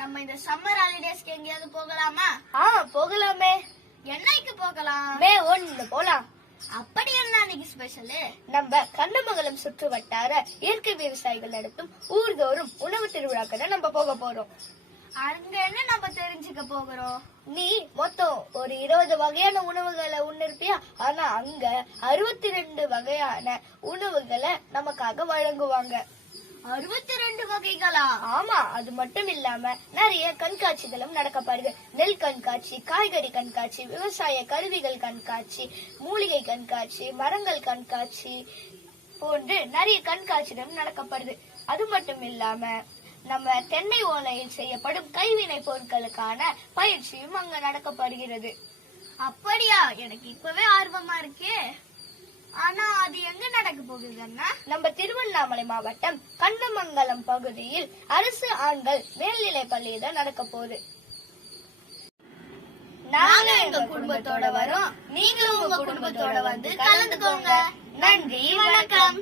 நம்ம இந்த சம்மர் ஹாலிடேஸ்க்கு எங்கேயாவது போகலாமா? போகலாமே. என்னைக்கு போகலாம்? மே 1 போலாம். அப்படி என்ன அன்னைக்கு ஸ்பெஷல்? நம்ம கண்ணமங்கலம் சுற்று வட்டார இயற்கை விவசாயிகள் நடத்தும் ஊர்தோறும் உணவு திருவிழாக்கு நம்ம போக போறோம். அங்க என்ன நம்ம தெரிஞ்சுக்க போகிறோம்? நீ மொத்தம் ஒரு 20 வகையான உணவுகளை உண்ணிருப்பியா? ஆனா அங்க 62 வகையான உணவுகளை நமக்காக வழங்குவாங்க. 62 வகைகளா? ஆமா, அது மட்டும் இல்லாம நிறைய கண்காட்சிகளும் நடக்கப்படுது. நெல் கண்காட்சி, காய்கறி கண்காட்சி, விவசாய கருவிகள் கண்காட்சி, மூலிகை கண்காட்சி, மரங்கள் கண்காட்சி போன்று நிறைய கண்காட்சிகளும் நடக்கப்படுது. அது மட்டும் இல்லாம நம்ம தென்னை ஓலையில் செய்யப்படும் கைவினை பொருட்களுக்கான பயிற்சியும் அங்க நடக்கப்படுகிறது. அப்படியா? எனக்கு இப்பவே ஆர்வமா இருக்கு. ஆனா அது எங்க நடக்க போகுதுன்னா, நம்ம திருவண்ணாமலை மாவட்டம் கண்ணமங்கலம் பகுதியில் அரசு ஆண்கள் மேல்நிலை பள்ளியில தான் நடக்க போகுது. நாங்க எங்க குடும்பத்தோட வரோம். நீங்களும் உங்க குடும்பத்தோட வந்து கலந்துக்கோங்க. நன்றி, வணக்கம்.